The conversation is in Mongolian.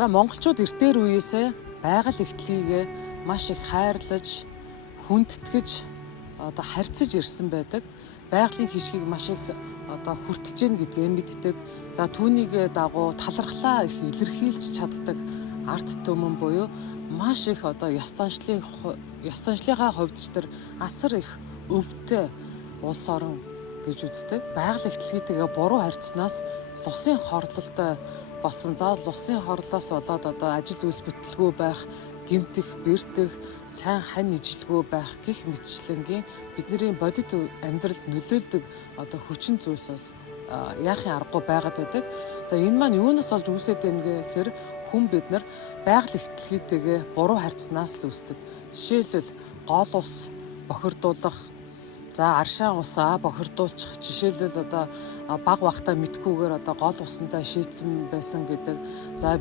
За монголчууд эртээр үеэсээ байгаль эхтлэгийг маш их хайрлаж, хүндэтгэж харьцаж ирсэн байдаг. Байгалийн хишгийг маш их хүртэж гэн гэдгээ мэддэг. За түүнийг дагуу талархлаа их илэрхийлж чаддаг арт түмэн буюу маш их ёс заншлынхаа хувьд ч тэр асар их өвдөлтөй улс орон гэж үздэг. Байгаль эхтлэгийтэйгээ буруу харьцснаас лусын хорлолтой болсон. За лусын хорлолоос болоод ажил үйлс бүтэлгүй байх, гэмтэх, бэртэх, сайн хань ижилгүй байх гэх мэтчлэнгийн бидний бодит амьдралд нөлөөлдөг хүчин зүйлс бол яахын аргагүй байгаад байдаг. За энэ маань юунаас болж үүсээд байна гэхээр хүн бид нар байгаль эхтлэгийтэйгээ буруу харьцснаас л үүсдэг. Жишээлбэл гол ус бохирдуулах, за аршаан усаа бохирдуулчих, жишээлбэл баг бахта мэдхгүйгээр гол усандаа шийдсэн байсан гэдэг. За